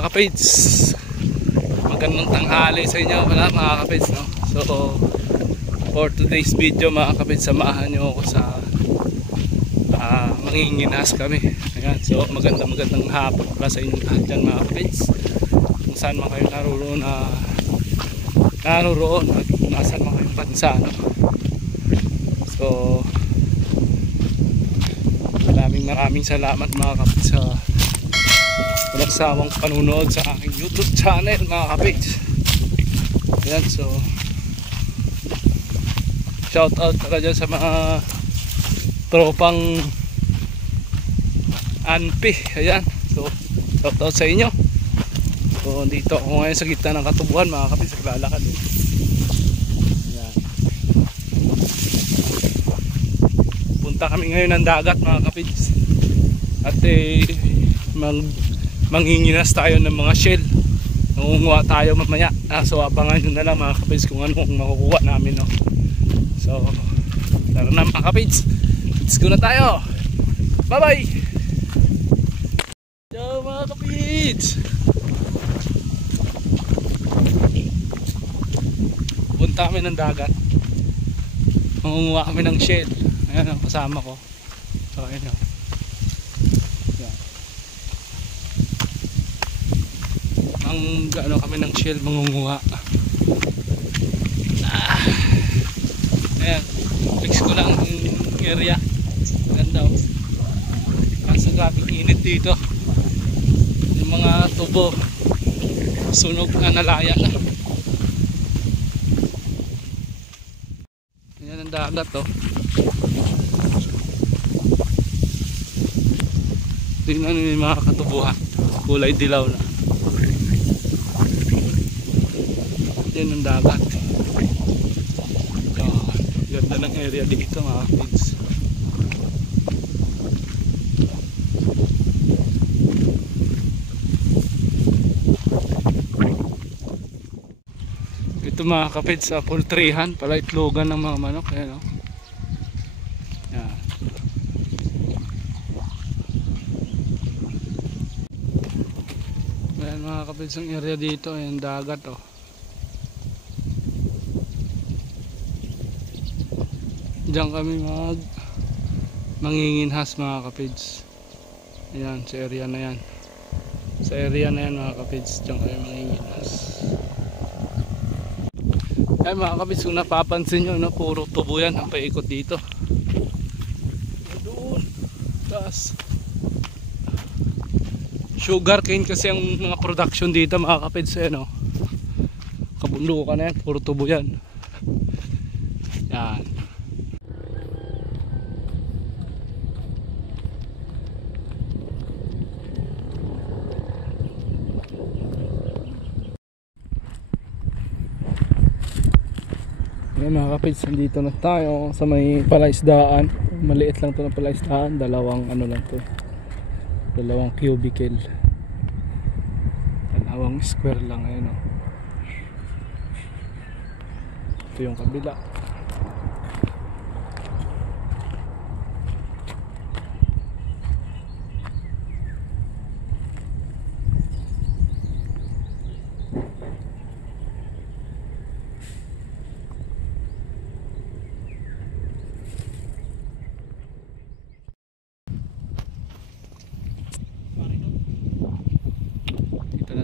mga kapits, magandang tanghali sa inyo mga kapits, no? So for today's video mga kapits, samahan nyo ako sa manginginas kami. Ayan, so magandang hapon para sa inyo lahat dyan mga kapits, kung saan man kayo naroon at nasan man kayong bansa, no? So maraming salamat mga kapits sa walang sawang panunood sa aking YouTube channel mga kapits. Ayan, so shout out para dyan sa mga tropang Anpi. Ayan, so shout out sa inyo. So dito ako ngayon sa gitna ng katubuhan mga kapits, naglalakad eh. Ayan, punta kami ngayon ng dagat mga kapits, at manginginas tayo ng mga shell. Nangunguha tayo mamaya. So abangan nyo na lang mga kapits kung anong makukuha namin, no? So tara na mga kapits, let's go na tayo. Bye bye. Ciao mga kapits, punta kami ng dagat, mangunguha kami ng shell. Ayan ang kasama ko. So ayan o, kami ng shell, mangunguha. Ayan, fix ko lang yung area. Ganda o, kasi grabing init dito. Yung mga tubo sunog na, nalaya na. Ayan ang dagat o. Tingnan nyo yung mga katubuhan, kulay dilaw na. Yan ang dagat. Oh, ganda ng area dito mga kids. Ito mga kapits, sa poultryhan, pala itlogan ng mga manok. Ayan, oh. Yan. Ayan mga kapits, ang area dito, ayan dagat oh. Diyan kami manginginhas mga kapids. Ayan, sa area na yan. Sa area na yan mga kapids, diyan kami manginginhas. Ayan mga kapids, kung napapansin nyo, no, puro tubo yan ang paikot dito. Doon, taas. Sugar cane kasi ang mga production dito mga kapids, eh, no? Kabundukan na yan, puro tubo yan. Yan. Ayan mga kapids, nandito na tayo sa may palaisdaan. Maliit lang to ng palaisdaan, dalawang ano lang to, dalawang cubicle, dalawang square lang. Ayan o, ito yung kabila.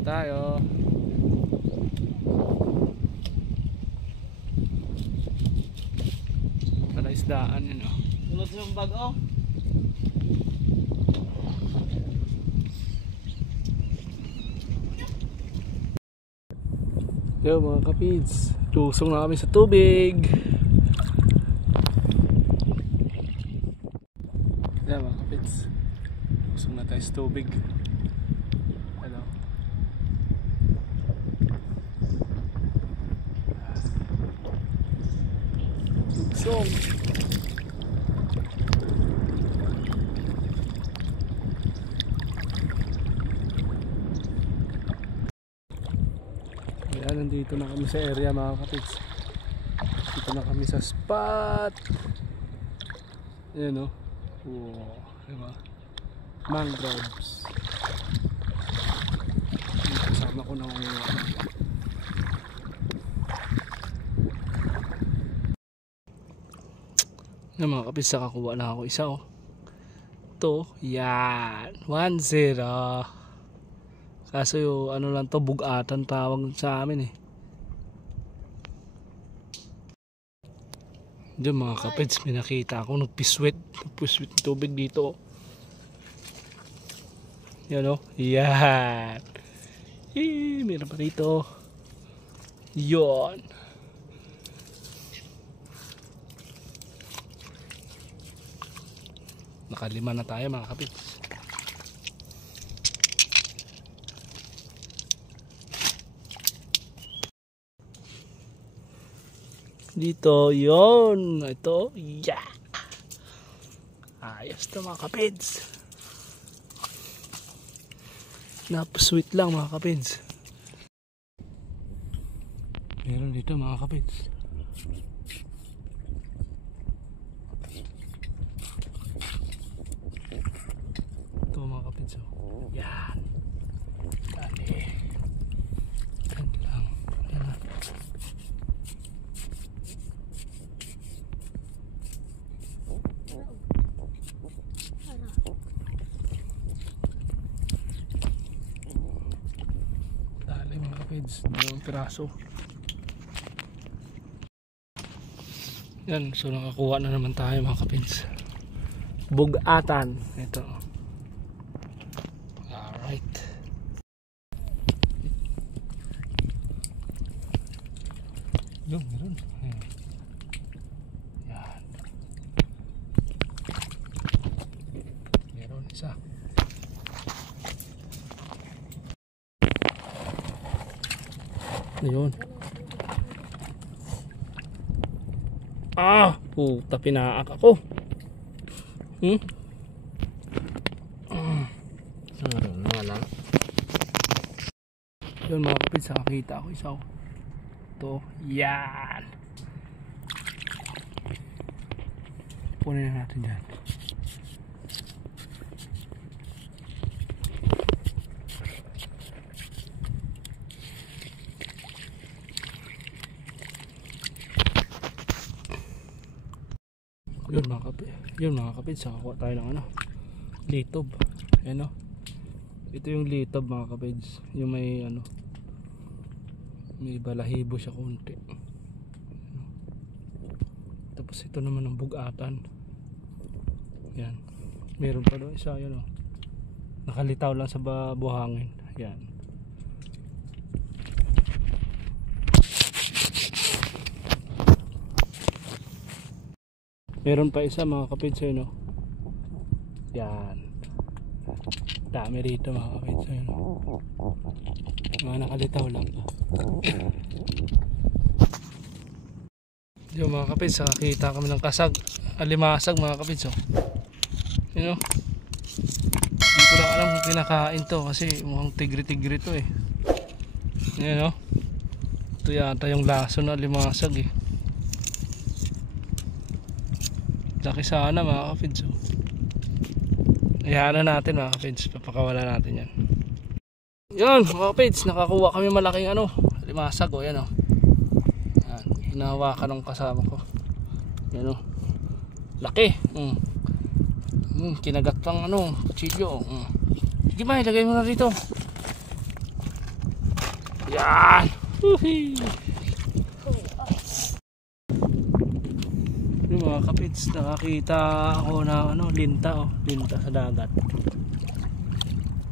Tayo para isdaan yun, oh. Tulad yung bag oh. Yo mga kapids, lusong na kami sa tubig. Yan mga kapids, lusong na tayo sa tubig. Ayan, nandito na kami sa area mga kapids. Dito na kami sa spot. Ayan o. Wow, diba? Mangroves. lang ako nangunguha. Yan mga kapis, nakakuha na ako isa oh. Ito, yan, 1-0. Kaso yung ano lang to, bugatan tawag sa amin eh. Diyan mga kapits, may nakita ako nagpiswit ng tubig dito. Yan o, yan. Meron pa dito. Yon. Nakalima na tayo mga kapits. Dito, yon. Ito, yeah. Ayos to mga kapits. Napasweet lang mga kapits. Meron dito mga kapits. Ito mga kapits oh. Yan. Dali. Ganda lang. Yan. Dali mga kapits. 2 piraso. Yan, so nakakuha na naman tayo mga kapins. Bugatan. Ito. Alright. Yung, meron. Yan. Meron isa. Ayun. Ah, puta, pinaak ako. Wala. Yun mga kapits, nakakita ako isa. Ito, yan. Punin na natin dyan. Yun mga kapits, nakakuha tayo ng ano, litob. Ayan o. Ito yung litob mga kapits. Yung may ano, may balahibo siya konti. Tapos ito naman ang bugatan. Yan. Meron pa doon isa, yun o. Nakalitaw lang sa buhangin. Yan. Meron pa isa mga kapits, no? Yan. Dami rito mga kapits, no? Mga nakalitaw lang. Yung mga kapits, nakakita kami ng kasag. Alimasag mga kapits, oh. You know? Hindi ko lang alam kung kinakain to kasi mukhang tigri-tigri to eh. Yan, no? Ito yata yung laso na alimasag eh. Laki sana mga kapids. Ayahan na natin mga kapids. Papakawala natin yan. Yan mga kapids. Nakakuha kami malaking ano, limasag o. Yan o. Hinahawakan ng kasama ko. Yan o. Laki. Kinagat lang ano, kutsilyo. Sige ba, ilagay mo na dito. Yan. Yung mga kapits, nakakita ako na ano, linta oh, linta sa dagat.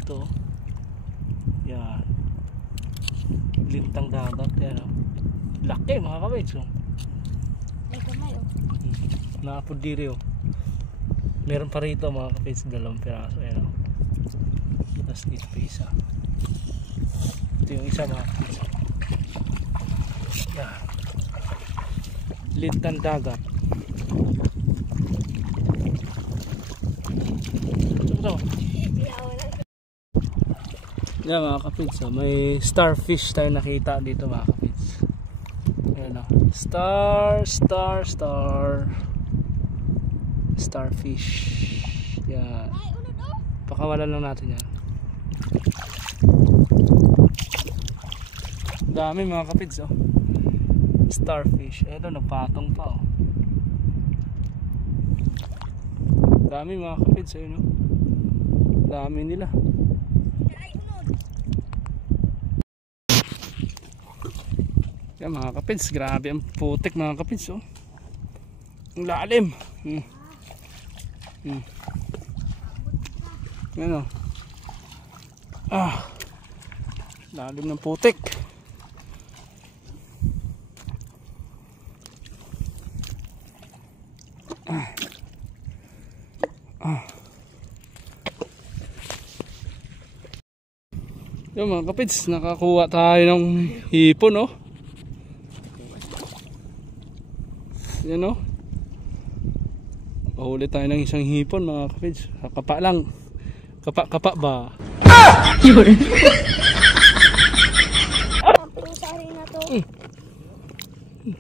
Ito. Yan. Lintang dagat yan oh. Laki mga kapits oh. May kamay oh. Naapod diri oh. Meron pa rito mga kapits, 2 piraso yan oh. Tapos dito pa isa. Ito yung isa mga kapits. Yan. Lintang dagat. Yan mga kapits, may starfish tayo nakita dito mga kapits. Ayan o, starfish. Yan, pakawalan lang natin yan. Dami mga kapids oh. Starfish. Eto nagpatong pa oh. Dami mga kapids ayun oh. Dami nila. Yan mga kapids, grabe ang putik mga kapids oh. Ang lalim. Yan oh. Lalim ng putik. Yung mga kapids, nakakuha tayo ng hipon oh. Yan oh. Pahuli tayo ng isang hipon mga kapids. Kapa lang. Kapa ba? Yun. Pusari na to.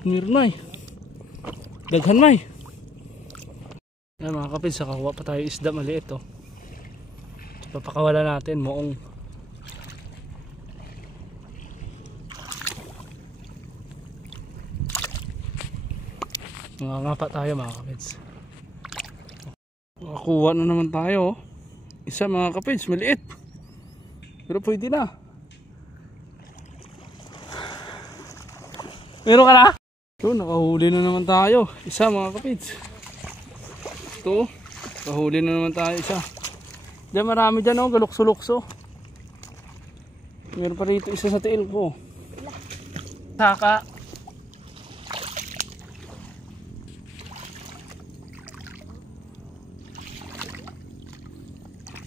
Meron na eh. Daghan may. Yan mga kapids, nakakuha pa tayo isda maliit oh. Papakawala natin moong. Nangangapa tayo mga kapids. Makakuha na naman tayo oh. Isa mga kapids, maliit. Pero pwede na. Meron ka na? Ito, nakahuli na naman tayo. Isa mga kapids. Ito, nakahuli na naman tayo isa. Diyan marami dyan oh, galukso-lukso. Meron pa rito isa sa tiil ko. Saka.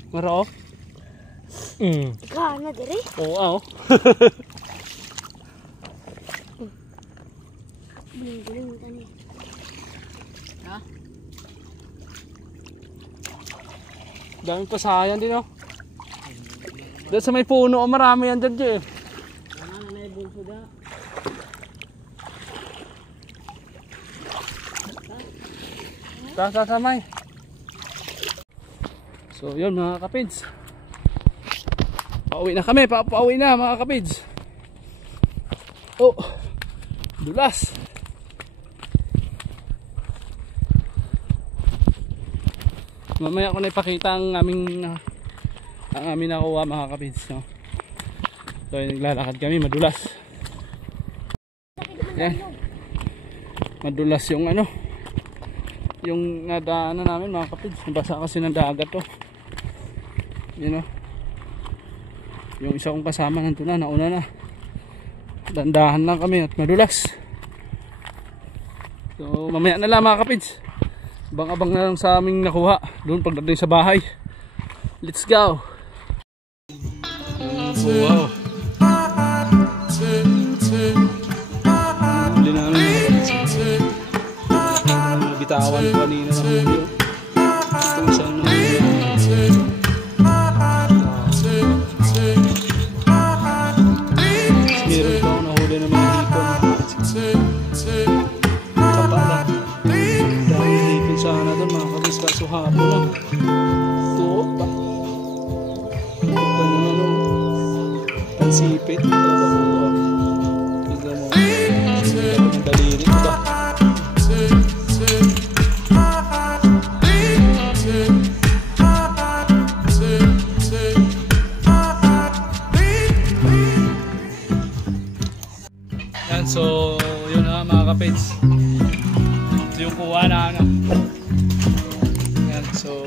Mara oh. Ikaw na diri? Oo oh. Biling-biling tani. Ha? Daming pasayan din oh. Doon sa may puno oh, marami yan dyan dyan eh. Wala na may bulso dyan. Samay. So yun mga kapids. Pauwi na kami, pauwi na mga kapids. Oh, dulas. Mamaya ko na ipakita ang aming nakuha mga kapids no? So naglalakad kami, madulas. Yan. Madulas yung ano, yung nadaanan namin mga kapids. Nabasa kasi ng dagat to. You know, yung isa kong kasama nandun na, nauna na. Dandahan lang kami at madulas. So mamaya na lang mga kapids. Abang-abang na lang sa aming nakuha doon pagdating sa bahay. Let's go. Wow. Huli namin mga kapids. Bitawan ko kanina ng huli. Ito isa na meron pa ako nahuli ng mga hipon. Kapala. Dahil hipon sana doon mga kapids, kaso hapon lang. Tuot pa. Tuot pa yung ano, pansipit. Tignan mo. Ang daliri ko ba? So yun na mga kapids, ito yung kuha na ano. Yan, so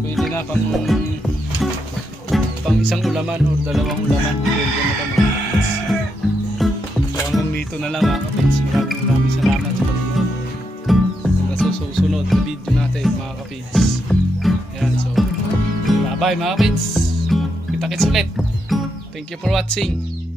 pwede na pang isang ulaman o dalawang ulaman. Pwede na ito mga kapids. So hanggang dito na lang mga kapids. Maraming salamat sa pagpunod. Hanggang sa susunod na video natin mga kapids. Yan, so bye bye mga kapids. Kita-kits ulit. Thank you for watching.